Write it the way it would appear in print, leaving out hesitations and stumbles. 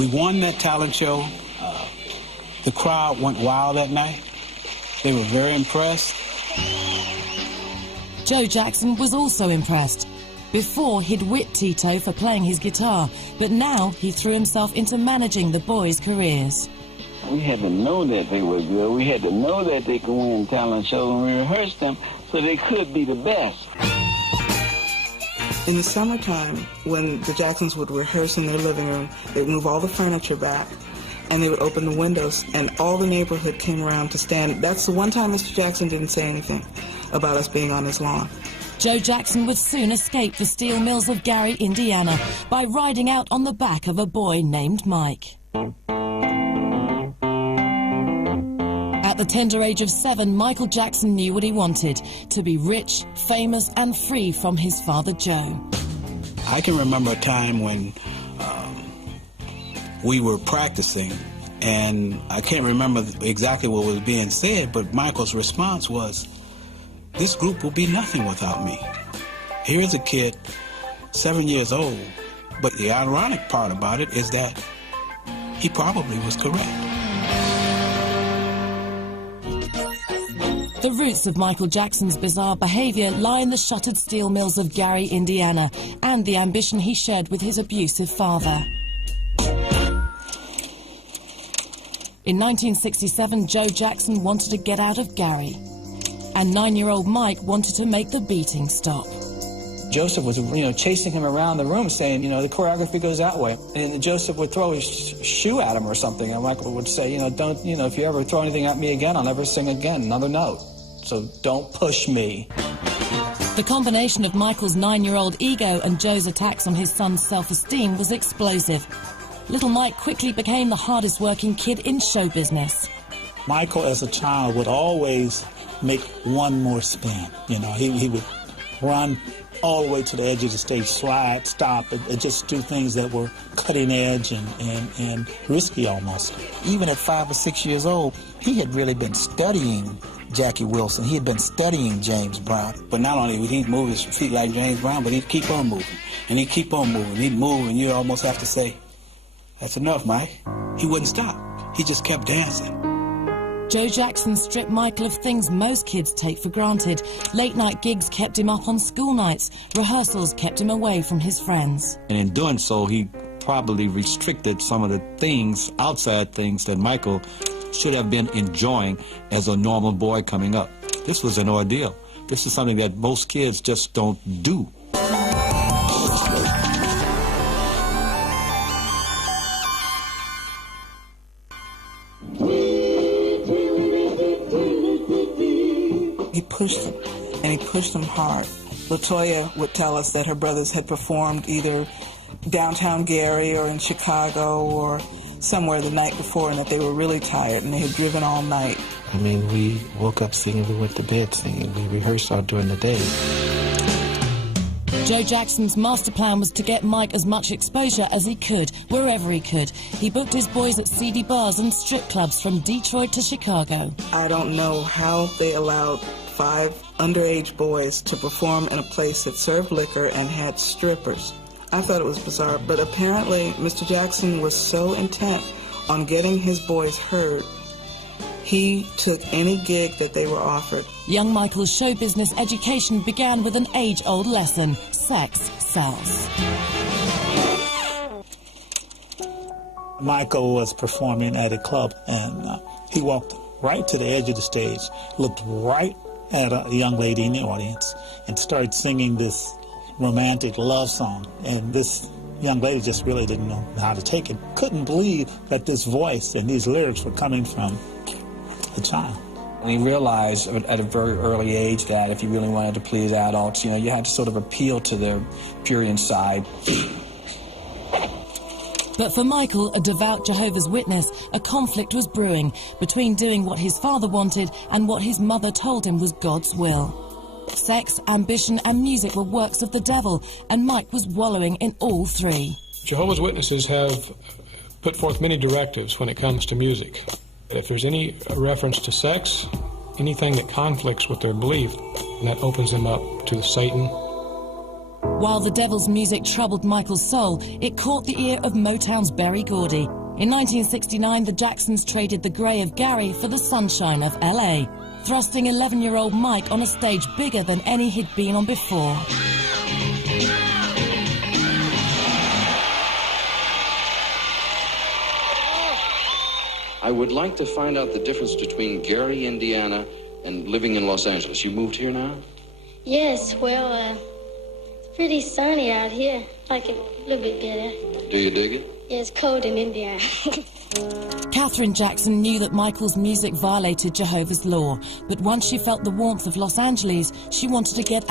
We won that talent show. The crowd went wild that night. They were very impressed. Joe Jackson was also impressed. Before, he'd whipped Tito for playing his guitar, but now he threw himself into managing the boys' careers. We had to know that they were good. We had to know that they could win talent shows, and we rehearsed them so they could be the best. In the summertime, when the Jacksons would rehearse in their living room, they'd move all the furniture back, and they would open the windows, and all the neighborhood came around to stand. That's the one time Mr. Jackson didn't say anything about us being on his lawn. Joe Jackson would soon escape the steel mills of Gary, Indiana, by riding out on the back of a boy named Mike. At the tender age of 7, Michael Jackson knew what he wanted, to be rich, famous, and free from his father Joe. I can remember a time when we were practicing, and I can't remember exactly what was being said, but Michael's response was, "This group will be nothing without me." Here is a kid, 7 years old, but the ironic part about it is that he probably was correct. The roots of Michael Jackson's bizarre behavior lie in the shuttered steel mills of Gary, Indiana, and the ambition he shared with his abusive father. In 1967, Joe Jackson wanted to get out of Gary, and 9-year-old Mike wanted to make the beating stop. Joseph was, chasing him around the room saying, the choreography goes that way. And Joseph would throw his shoe at him or something, and Michael would say, if you ever throw anything at me again, I'll never sing again, another note. So don't push me. The combination of Michael's 9-year-old ego and Joe's attacks on his son's self-esteem was explosive. Little Mike quickly became the hardest working kid in show business. Michael, as a child, would always make one more spin. He would run all the way to the edge of the stage, slide, stop, and just do things that were cutting edge and risky almost. Even at 5 or 6 years old, he had really been studying Jackie Wilson. He had been studying James Brown. But not only would he move his feet like James Brown, but he'd keep on moving. And he'd keep on moving. He'd move, and you'd almost have to say, "That's enough, Mike." He wouldn't stop. He just kept dancing. Joe Jackson stripped Michael of things most kids take for granted. Late-night gigs kept him up on school nights. Rehearsals kept him away from his friends. And in doing so, he probably restricted some of the things, outside things, that Michael should have been enjoying as a normal boy coming up. This was an ordeal. This is something that most kids just don't do. He pushed them, and he pushed them hard. LaToya would tell us that her brothers had performed either downtown Gary or in Chicago or somewhere the night before, and that they were really tired and they had driven all night. I mean, we woke up singing, we went to bed singing, we rehearsed all during the day. Joe Jackson's master plan was to get Mike as much exposure as he could, wherever he could. He booked his boys at seedy bars and strip clubs from Detroit to Chicago. I don't know how they allowed 5 underage boys to perform in a place that served liquor and had strippers. I thought it was bizarre, but apparently Mr. Jackson was so intent on getting his boys heard, he took any gig that they were offered. Young Michael's show business education began with an age-old lesson: sex sells. Michael was performing at a club, and he walked right to the edge of the stage, looked right at a young lady in the audience, and started singing this romantic love song. And this young lady just really didn't know how to take it. Couldn't believe that this voice and these lyrics were coming from a child. We realized at a very early age that if you really wanted to please adults, you had to sort of appeal to their prurient side. But for Michael, a devout Jehovah's Witness, a conflict was brewing between doing what his father wanted and what his mother told him was God's will. Sex, ambition, and music were works of the devil, and Mike was wallowing in all three. Jehovah's Witnesses have put forth many directives when it comes to music. If there's any reference to sex, anything that conflicts with their belief, that opens them up to Satan While the Devil's music troubled Michael's soul, it caught the ear of Motown's Berry Gordy. In 1969, the Jacksons traded the grey of Gary for the sunshine of LA, thrusting 11-year-old Mike on a stage bigger than any he'd been on before. I would like to find out the difference between Gary, Indiana, and living in Los Angeles. You moved here now? Yes, well, it's pretty sunny out here. I like it a little bit better. Do you dig it? Yeah, it's cold in Indiana. Katherine Jackson knew that Michael's music violated Jehovah's law, but once she felt the warmth of Los Angeles, she wanted to get out